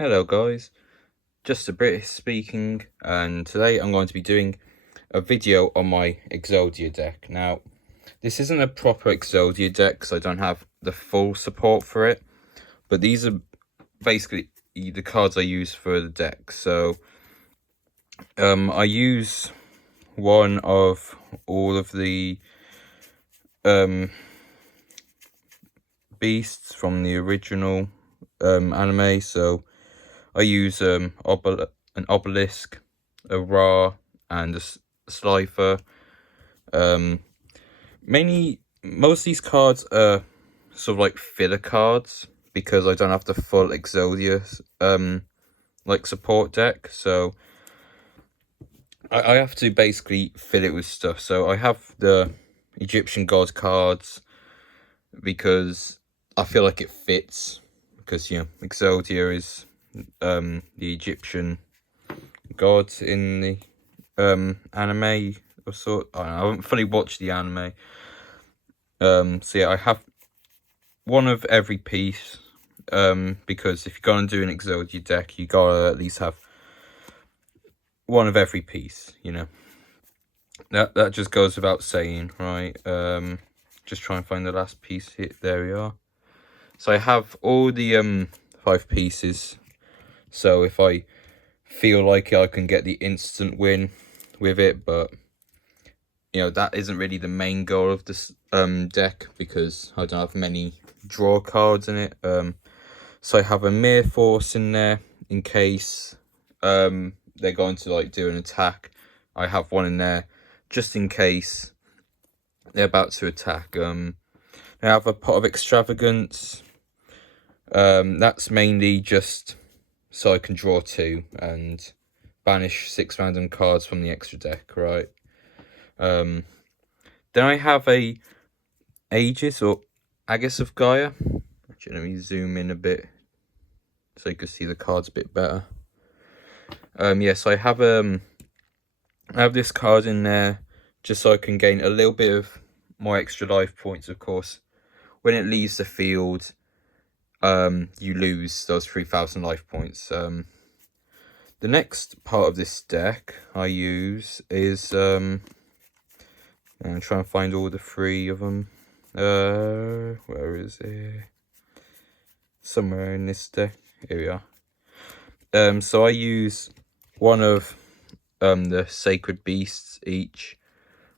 Hello guys, just a British speaking, and today I'm going to be doing a video on my Exodia deck. Now, this isn't a proper Exodia deck because I don't have the full support for it, but these are basically the cards I use for the deck. So, I use one of all of the beasts from the original anime. So I use an obelisk, a Ra, and a Slifer. Mainly, most of these cards are sort of like filler cards because I don't have the full Exodia like support deck. So I have to basically fill it with stuff. So I have the Egyptian god cards because I feel like it fits, because Exodia is the Egyptian gods in the anime of sort. I haven't fully watched the anime. So yeah, I have one of every piece. Because if you're gonna do an Exodia deck, you gotta at least have one of every piece. That just goes without saying, right? Just try and find the last piece here. There we are. So I have all the 5 pieces. So if I feel like I can get the instant win with it, but that isn't really the main goal of this deck because I don't have many draw cards in it. So I have a Mere Force in there in case they're going to do an attack. I have one in there just in case they're about to attack. I have a Pot of Extravagance. That's mainly just so I can draw 2 and banish 6 random cards from the extra deck, right? Then I have a Aegis or Aegis of Gaia. Actually, let me zoom in a bit so you can see the cards a bit better. Yes, I have this card in there just so I can gain a little bit of more extra life points. Of course, when it leaves the field, you lose those 3,000 life points. The next part of this deck I use is I'm trying to find all the 3 of them. Where is it? Somewhere in this deck. Here we are. So I use one of the Sacred Beasts each.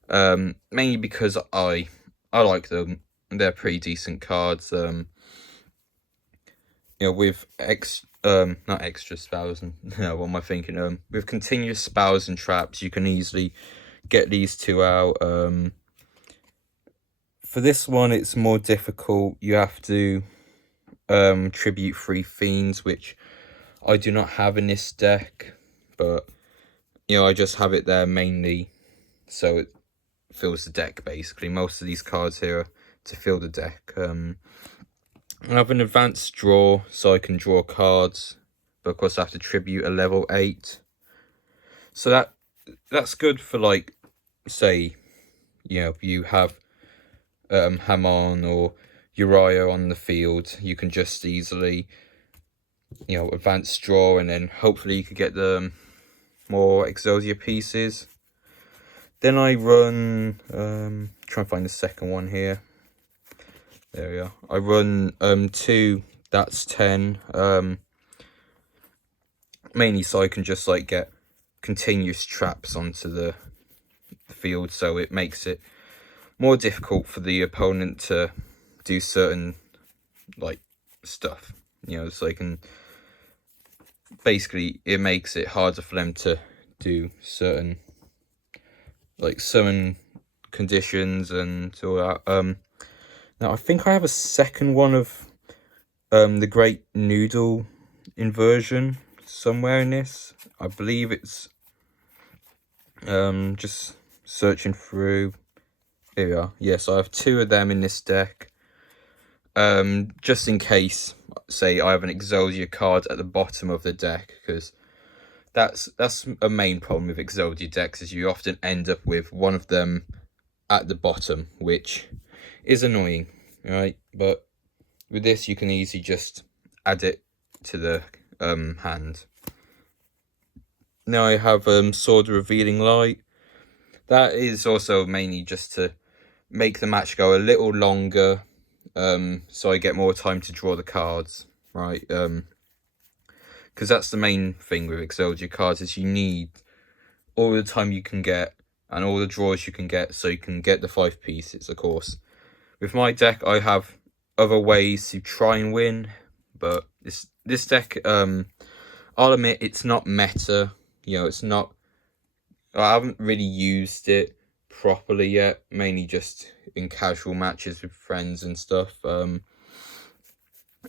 Mainly because I like them. They're pretty decent cards. With not extra spells and what am I thinking? With continuous spells and traps, you can easily get these 2 out. For this one, it's more difficult. You have to tribute 3 fiends, which I do not have in this deck, but I just have it there mainly so it fills the deck. Basically, most of these cards here are to fill the deck. I have an advanced draw, so I can draw cards, but of course I have to tribute a level 8. So that's good for, say, you have Hamon or Uriah on the field. You can just easily, advance draw, and then hopefully you could get the more Exodia pieces. Then I run, try and find the second one here. There we are. I run 2, that's 10. Mainly so I can just get continuous traps onto the field, so it makes it more difficult for the opponent to do certain stuff. So they can basically, it makes it harder for them to do certain summon conditions and all that. Now I think I have a second one of the Great Noodle Inversion somewhere in this. I believe it's just searching through. Here we are. Yes, I have 2 of them in this deck. Just in case, say, I have an Exodia card at the bottom of the deck, because that's a main problem with Exodia decks, is you often end up with one of them at the bottom, which is annoying, right? But with this, you can easily just add it to the hand. Now I have Sword of Revealing Light. That is also mainly just to make the match go a little longer, so I get more time to draw the cards, right? Because that's the main thing with Exodia cards, is you need all the time you can get and all the draws you can get, so you can get the 5 pieces, of course. With my deck, I have other ways to try and win, but this deck, I'll admit, it's not meta. You know, it's not. I haven't really used it properly yet, mainly just in casual matches with friends and stuff. And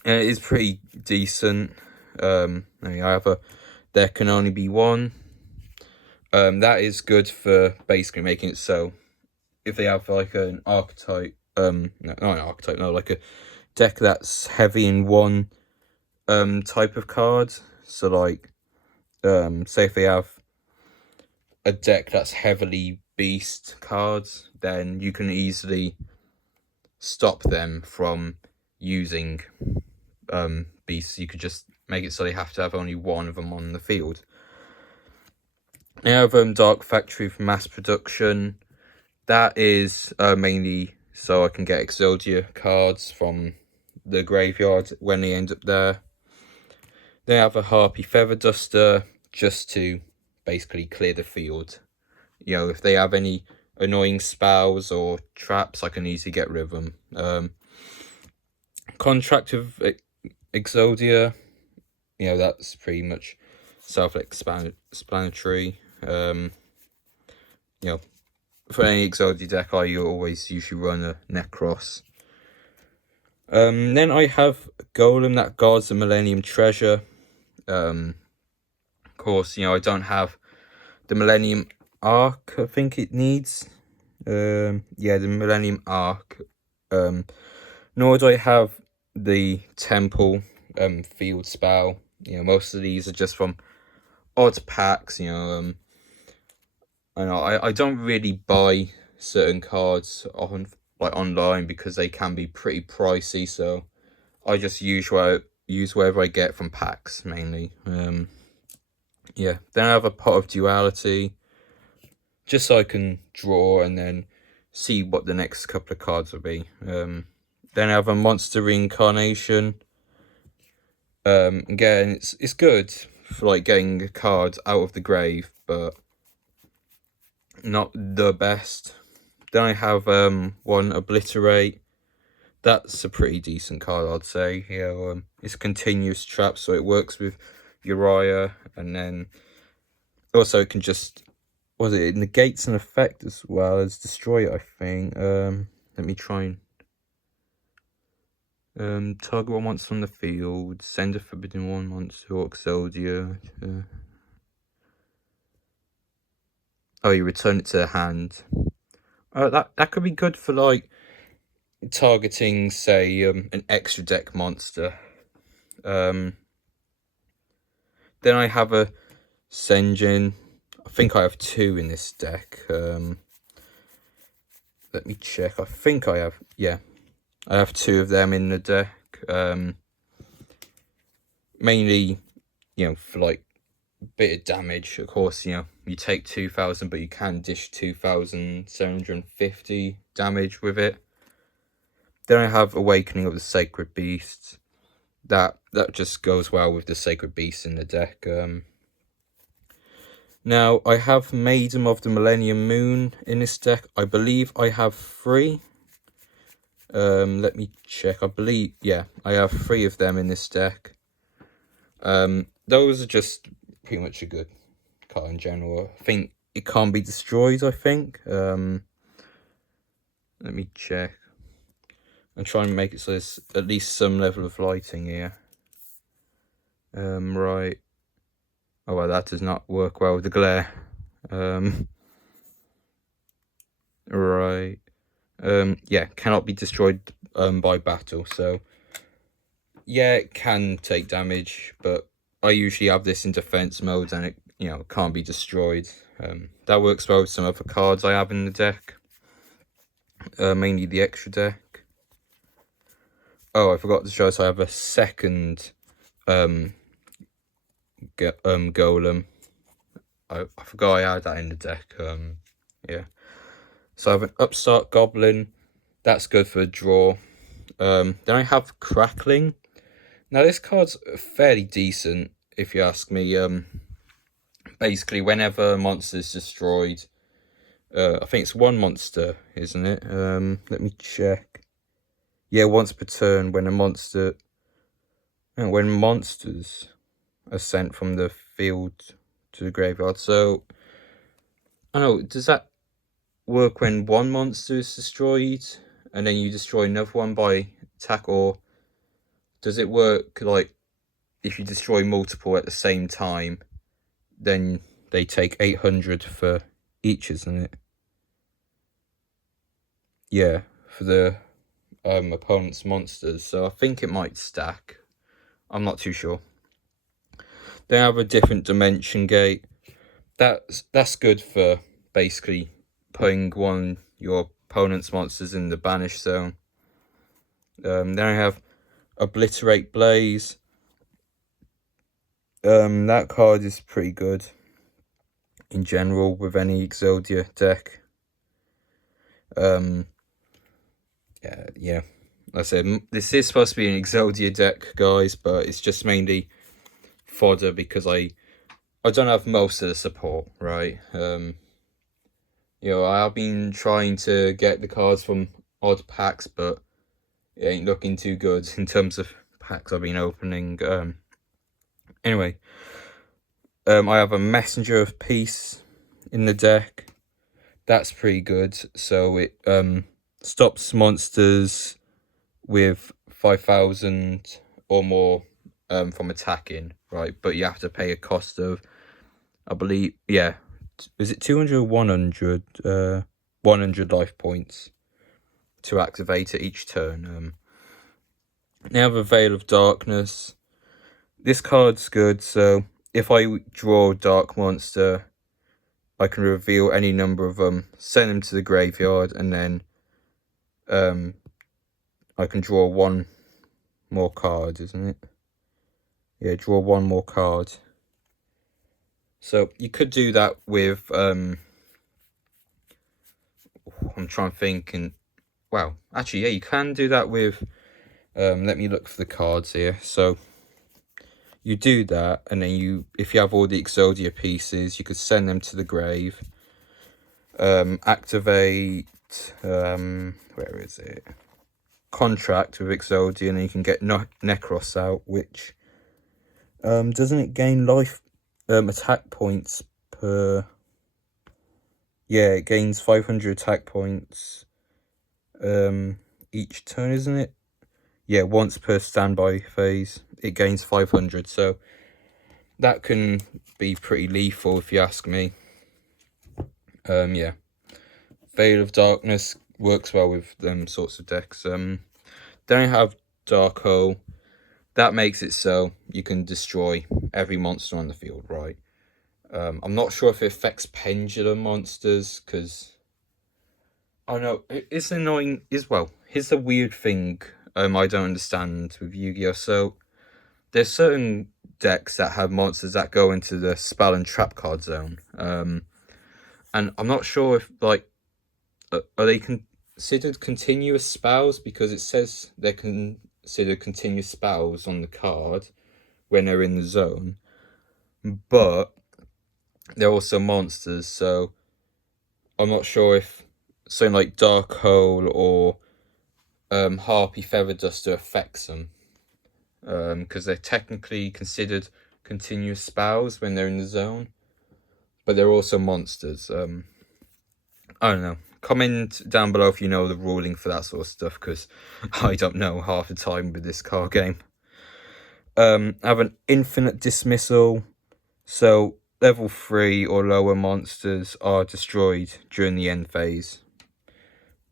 it is pretty decent. I have a There Can Only Be One. That is good for basically making it so if they have like an archetype, no, not an archetype, no, like a deck that's heavy in one type of card. So like, say if they have a deck that's heavily beast cards, then you can easily stop them from using beasts. You could just make it so they have to have only one of them on the field. I have Dark Factory for mass production. That is mainly so I can get Exodia cards from the graveyard when they end up there. They have a Harpy Feather Duster just to basically clear the field. You know, if they have any annoying spells or traps, I can easily get rid of them. Contract of Exodia, you know, that's pretty much self-explanatory. You know, for any Exodia deck, I always usually run a Necros. Then I have Golem that guards the Millennium Treasure. Of course, you know, I don't have the Millennium Arc, I think it needs. Yeah, the Millennium Arc. Nor do I have the Temple field spell. You know, most of these are just from odd packs, you know. I don't really buy certain cards online because they can be pretty pricey, so I just use whatever I get from packs mainly. Yeah, then I have a Pot of Duality, just so I can draw and then see what the next couple of cards will be. Then I have a Monster Reincarnation. Again, it's good for like getting a card out of the grave, but not the best. Then I have one Obliterate. That's a pretty decent card, I'd say. You know, it's continuous trap, so it works with Uriah, and then also it can just, it negates an effect as well as destroy it, I think. Let me try and target one monster from the field, send a forbidden one monster or Exodia. Oh, you return it to the hand. That could be good for like targeting, say, an extra deck monster. Then I have a Senjin. I think I have 2 in this deck. Let me check. I think I have, yeah, I have 2 of them in the deck. Mainly, you know, for like a bit of damage. Of course, you know, you take 2,000, but you can dish 2,750 damage with it. Then I have Awakening of the Sacred Beasts. That just goes well with the Sacred Beasts in the deck. Now, I have Maiden of the Millennium Moon in this deck. I believe I have 3. Let me check. I believe, yeah, I have 3 of them in this deck. Those are just pretty much a good card in general. I think it can't be destroyed, I think. Let me check. I'm trying to make it so there's at least some level of lighting here. Right. Oh, well, that does not work well with the glare. Right. Yeah, cannot be destroyed by battle. So, yeah, it can take damage, but I usually have this in defense mode and it, you know, can't be destroyed. That works well with some other cards I have in the deck. Mainly the extra deck. Oh, I forgot to show us I have a second golem. I forgot I had that in the deck. Yeah. So I have an upstart goblin. That's good for a draw. Then I have crackling. Now this card's fairly decent, if you ask me. Basically, whenever a monster is destroyed, I think it's one monster, isn't it? Let me check. Yeah, once per turn when when monsters are sent from the field to the graveyard. So, I don't know, does that work when one monster is destroyed and then you destroy another one by attack, or does it work like if you destroy multiple at the same time, then they take 800 for each, isn't it? Yeah, for the opponent's monsters. So I think it might stack. I'm not too sure. They have a different dimension gate. That's good for basically putting one your opponent's monsters in the banish zone. Then I have Obliterate Blaze. That card is pretty good in general with any Exodia deck. Yeah. Like I said, this is supposed to be an Exodia deck, guys, but it's just mainly fodder because I don't have most of the support, right? I have been trying to get the cards from odd packs, but it ain't looking too good in terms of packs I've been opening. Anyway, I have a Messenger of Peace in the deck. That's pretty good. So it stops monsters with 5,000 or more from attacking, right? But you have to pay a cost of, I believe, yeah, is it 200 or 100? 100 life points to activate it each turn. Now have a Veil of Darkness. This card's good, so if I draw a dark monster, I can reveal any number of them, send them to the graveyard, and then I can draw one more card, isn't it? Yeah, draw one more card. So you could do that with I'm trying to think, and wow, actually, yeah, you can do that with let me look for the cards here. So you do that, and then if you have all the Exodia pieces, you could send them to the grave. Activate where is it? Contract with Exodia, and you can get Necros out, which doesn't it gain life attack points per? Yeah, it gains 500 attack points each turn, isn't it? Yeah, once per standby phase, it gains 500. So that can be pretty lethal if you ask me. Yeah, Veil of Darkness works well with them sorts of decks. Then I have Dark Hole. That makes it so you can destroy every monster on the field, right? I'm not sure if it affects pendulum monsters, because I know it's annoying as well. Here's the weird thing I don't understand with Yu-Gi-Oh! So there's certain decks that have monsters that go into the spell and trap card zone. And I'm not sure if are they considered continuous spells, because it says they're considered continuous spells on the card when they're in the zone, but they're also monsters, so I'm not sure if something like Dark Hole or Harpy Feather Duster affects them, because they're technically considered continuous spells when they're in the zone, but they're also monsters. I don't know. Comment down below if you know the ruling for that sort of stuff, because I don't know half the time with this card game. I have an Infinite Dismissal. So level 3 or lower monsters are destroyed during the end phase,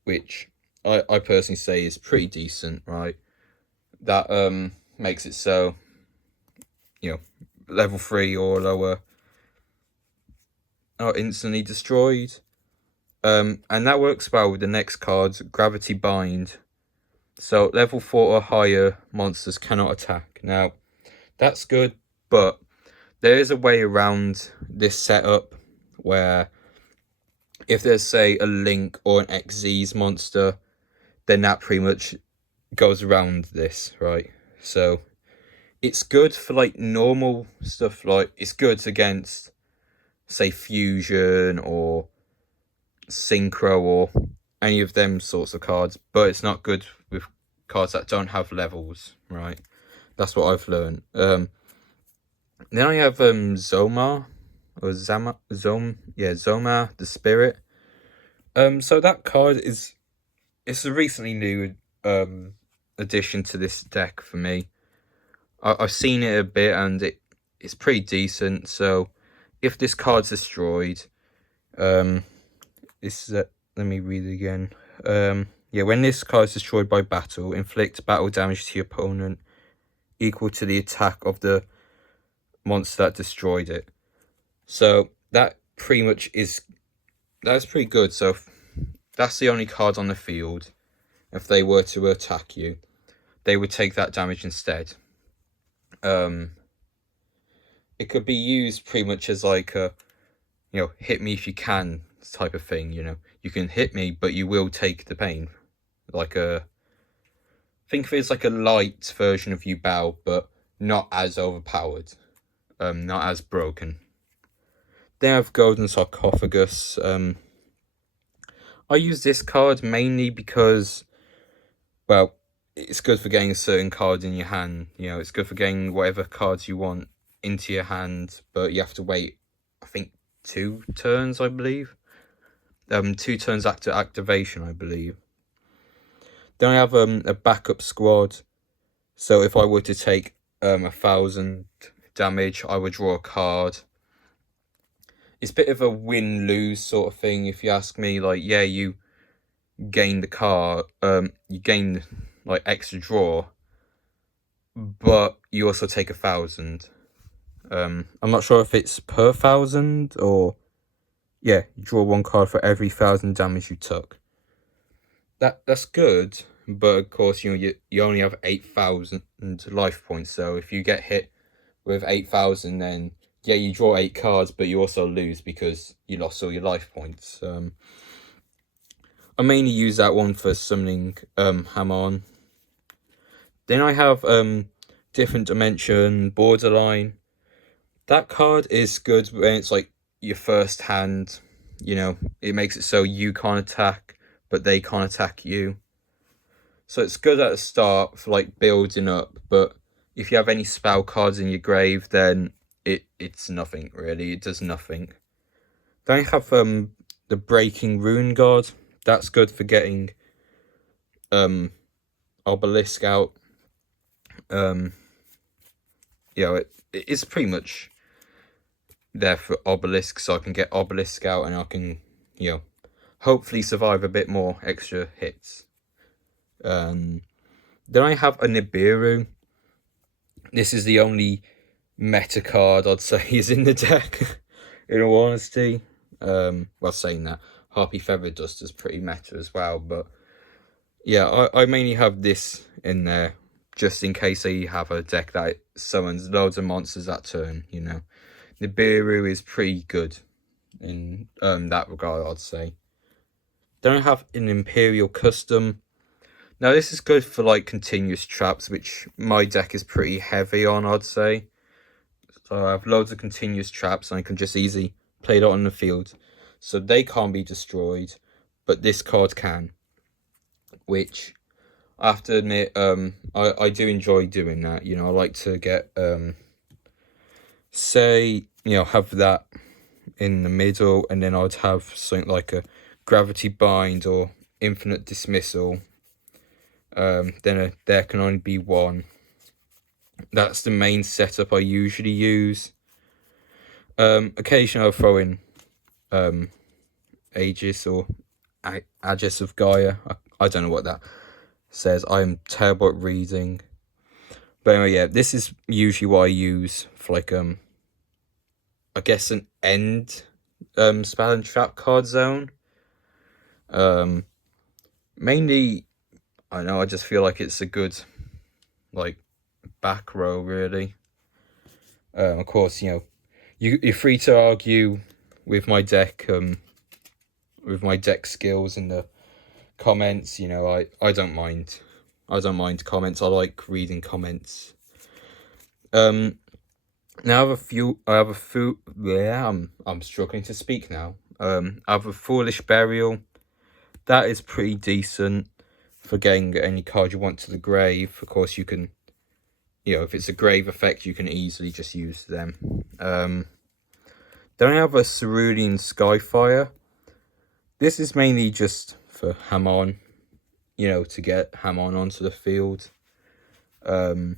which I personally say is pretty decent, right? That makes it so, level 3 or lower are instantly destroyed. And that works well with the next cards, Gravity Bind. So level 4 or higher monsters cannot attack. Now, that's good, but there is a way around this setup where if there's, say, a Link or an Xyz monster, then that pretty much goes around this, right? So it's good for like normal stuff, like it's good against, say, Fusion or Synchro or any of them sorts of cards, but it's not good with cards that don't have levels, right? That's what I've learned. Then I have Zomar or Zomar the Spirit. So that card it's a recently new addition to this deck for me. I've seen it a bit and it's pretty decent. So if this card's destroyed, let me read it again. Yeah, when this card is destroyed by battle, inflict battle damage to your opponent equal to the attack of the monster that destroyed it. So that pretty much that's pretty good. So if that's the only card on the field, if they were to attack you, they would take that damage instead. It could be used pretty much as like a, hit me if you can type of thing. You can hit me, but you will take the pain. Like think of it as like a light version of you bow, but not as overpowered, not as broken. Then I have Golden Sarcophagus. I use this card mainly because, well, it's good for getting a certain card in your hand. It's good for getting whatever cards you want into your hand, but you have to wait, I think, 2 turns, I believe. 2 turns after activation, I believe. Then I have a backup squad. So if I were to take 1,000 damage, I would draw a card. It's a bit of a win-lose sort of thing, if you ask me. Like, yeah, you gain the card, you gain like extra draw, but you also take 1,000. I'm not sure if it's per 1,000 or, yeah, you draw 1 card for every 1,000 damage you took. That's good, but of course, you only have 8,000 life points. So if you get hit with 8,000, then yeah, you draw 8 cards, but you also lose because you lost all your life points. I mainly use that one for summoning Hamon. Then I have Different Dimension, Borderline. That card is good when it's like your first hand. It makes it so you can't attack, but they can't attack you. So it's good at the start for like building up, but if you have any spell cards in your grave, then it's nothing really. It does nothing. Then I have the Breaking Rune Guard. That's good for getting Obelisk out. It's pretty much there for Obelisk, so I can get Obelisk out and I can, hopefully survive a bit more extra hits. Then I have a Nibiru. This is the only meta card I'd say is in the deck, in all honesty. Well, saying that, Harpy Feather Duster's pretty meta as well, but yeah, I mainly have this in there just in case I have a deck that summons loads of monsters that turn. Nibiru is pretty good in that regard, I'd say. Then I have an Imperial Custom. Now this is good for like continuous traps, which my deck is pretty heavy on, I'd say. So I have loads of continuous traps and I can just easily play it out on the field. So they can't be destroyed, but this card can. Which, I have to admit, I do enjoy doing that. I like to get, say, have that in the middle, and then I'd have something like a Gravity Bind or Infinite Dismissal. Then there can only be one. That's the main setup I usually use. Occasionally I'll throw in Aegis or Aegis of Gaia. I don't know what that says. I'm terrible at reading. But anyway, yeah, this is usually what I use for like I guess an end spell and trap card zone. Mainly, I just feel like it's a good like back row really. Of course, you're free to argue with my deck, skills in the comments. You know, I don't mind. I don't mind comments. I like reading comments. Now I have a few. Yeah, I'm struggling to speak now. I have a Foolish Burial. That is pretty decent for getting any card you want to the grave. Of course, you can, you know, if it's a grave effect, you can easily just use them. Then I have a Cerulean Skyfire. This is mainly just for Hamon, you know, to get Hamon onto the field. Now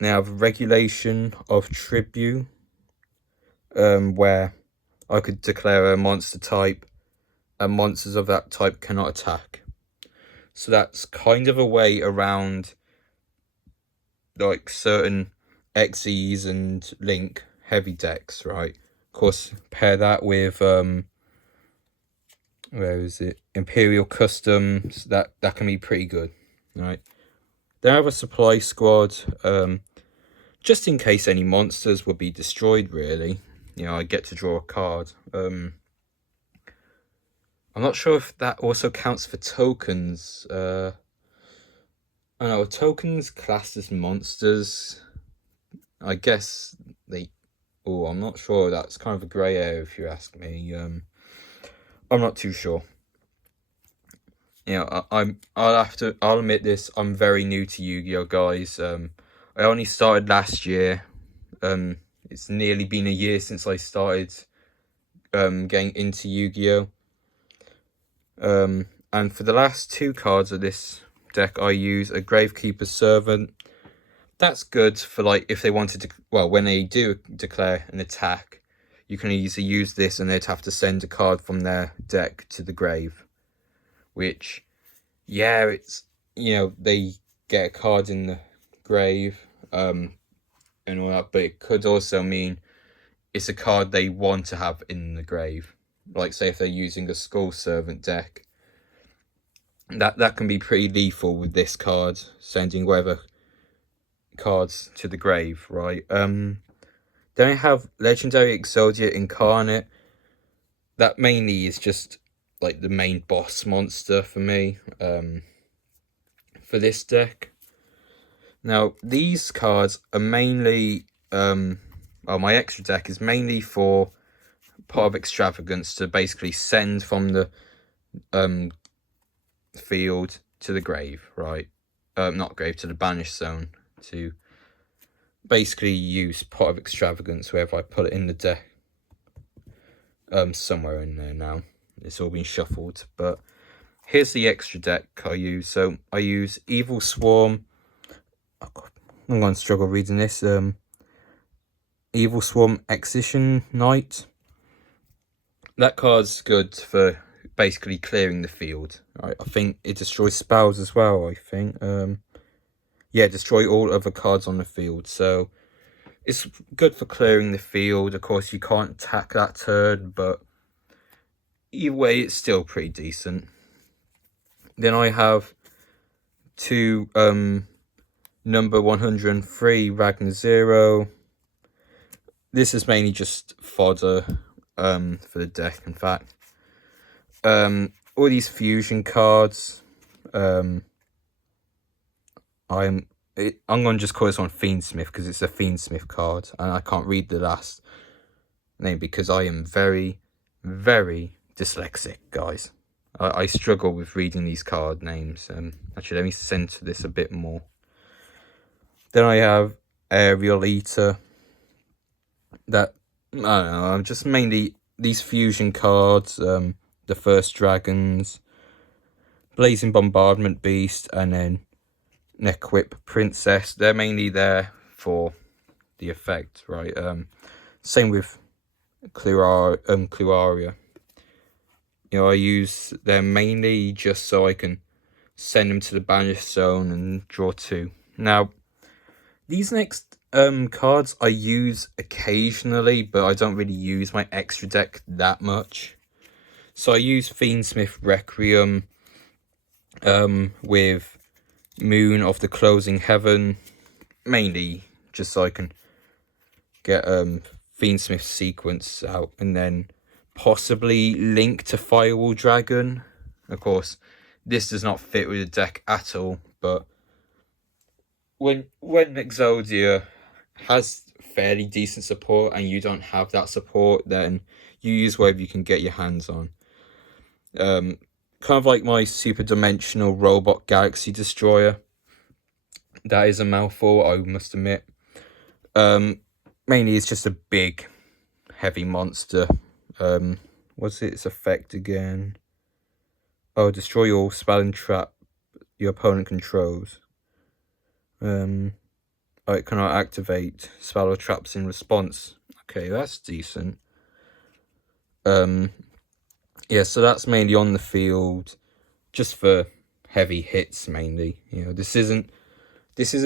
I have a Regulation of Tribute, where I could declare a monster type, and monsters of that type cannot attack. So that's kind of a way around like certain Xyz and Link heavy decks, right? Of course, pair that with where is it? Imperial Customs. That can be pretty good, right? Then I have a Supply Squad, just in case any monsters would be destroyed. Really, you know, I get to draw a card. I'm not sure if that also counts for tokens. I know tokens classed as monsters. I guess they. Oh, I'm not sure. That's kind of a grey area if you ask me. I'm not too sure. You know, I'll admit this. I'm very new to Yu-Gi-Oh, guys. I only started last year. It's nearly been a year since I started getting into Yu-Gi-Oh. And for the last two cards of this deck, I use a Gravekeeper's Servant. That's good for, like, if they wanted to, well, when they do declare an attack, you can easily use this and they'd have to send a card from their deck to the grave. Which, yeah, it's, you know, they get a card in the grave, and all that, but it could also mean it's a card they want to have in the grave. Like, say, if they're using a Skull Servant deck, that can be pretty lethal with this card, sending whatever cards to the grave, right? Then I have Legendary Exodia Incarnate. That mainly is just like the main boss monster for me, for this deck. Now these cards are mainly my extra deck is mainly for Pot of Extravagance to basically send from the field to the grave, right? Not grave, to the banished zone, to basically use Pot of Extravagance wherever I put it in the deck. Somewhere in there now. It's all been shuffled, but here's the extra deck I use. So I use Evil Swarm. I'm going to struggle reading this. Evil Swarm Excision Knight. That card's good for basically clearing the field. I think it destroys spells as well, I think. Yeah, destroy all other cards on the field. So it's good for clearing the field. Of course, you can't attack that turn, but either way, it's still pretty decent. Then I have two number 103 Ragnar Zero. This is mainly just fodder for the deck, in fact. All these fusion cards. I'm going to just call this one Fiendsmith because it's a Fiendsmith card, and I can't read the last name because I am very, very dyslexic, guys. I struggle with reading these card names. Actually, let me center this a bit more. Then I have Aerial Eater. That, I don't know, I'm just mainly these fusion cards, the First Dragons, Blazing Bombardment Beast, and then Neckwhip Princess. They're mainly there for the effect, right? Same with Cluaria. You know, I use them mainly just so I can send them to the banished zone and draw two. Now, these next cards I use occasionally, but I don't really use my extra deck that much. So I use Fiendsmith Requiem with Moon of the Closing Heaven, mainly just so I can get Fiendsmith sequence out, and then possibly Link to Firewall Dragon. Of course, this does not fit with the deck at all, but when Exodia has fairly decent support and you don't have that support, then you use whatever you can get your hands on. Kind of like my Super Dimensional Robot Galaxy Destroyer. That is a mouthful, I must admit. Mainly it's just a big, heavy monster. What's its effect again? Oh, destroy all spell and trap your opponent controls. Oh, it cannot activate spell or traps in response. Okay, that's decent. Yeah, so that's mainly on the field, just for heavy hits mainly. You know, this isn't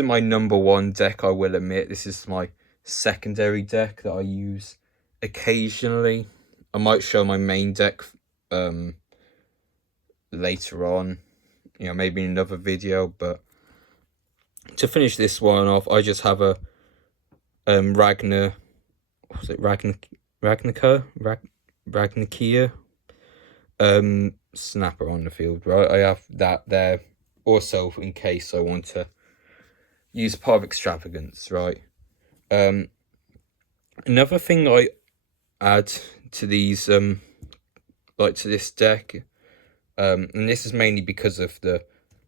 my number one deck, I will admit. This is my secondary deck that I use occasionally. I might show my main deck later on, you know, maybe in another video, but to finish this one off, I just have a Ragnakia snapper on the field, right? I have that there also in case I want to use Part of Extravagance, right? Another thing I add to these like to this deck, and this is mainly because of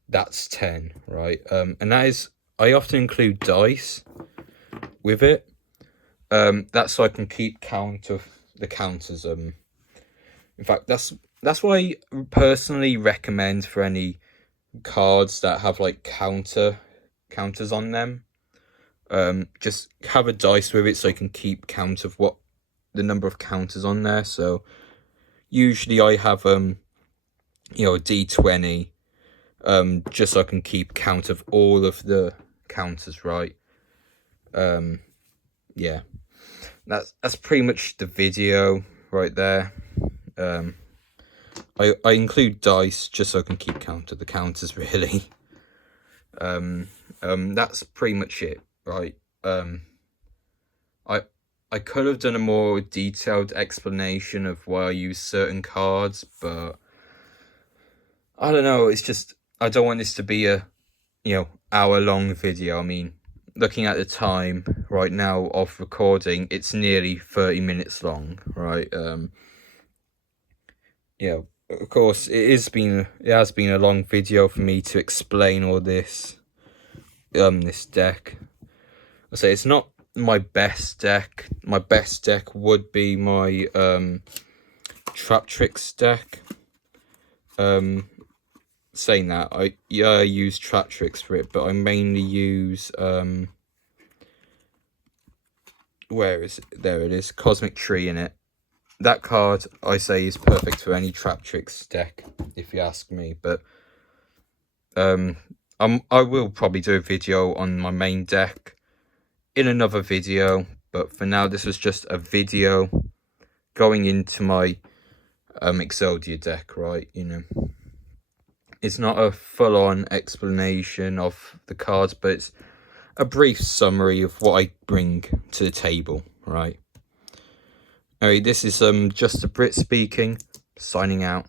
that's 10, right? And that is, I often include dice with it. That's so I can keep count of the counters. In fact, that's what I personally recommend for any cards that have like counters on them. Just have a dice with it so I can keep count of what the number of counters on there. So usually I have you know, a D20, just so I can keep count of all of the counters, right? Yeah, that's pretty much the video right there. I include dice just so I can keep count of the counters, really. That's pretty much it, right? I could have done a more detailed explanation of why I use certain cards, but I don't know, it's just, I don't want this to be a, you know, hour-long video. I mean, looking at the time right now of recording, it's nearly 30 minutes long, right? Yeah, of course, it has been a long video for me to explain all this, this deck. I say it's not my best deck. My best deck would be my Trap Tricks deck. Saying that, I use Trap Tricks for it, but I mainly use where is it? There it is, Cosmic Tree in it. That card I say is perfect for any Trap Tricks deck, if you ask me. But I will probably do a video on my main deck in another video, but for now this was just a video going into my Exodia deck, right? You know, it's not a full-on explanation of the cards, but it's a brief summary of what I bring to the table, right? Alright, this is Just a Brit speaking, signing out.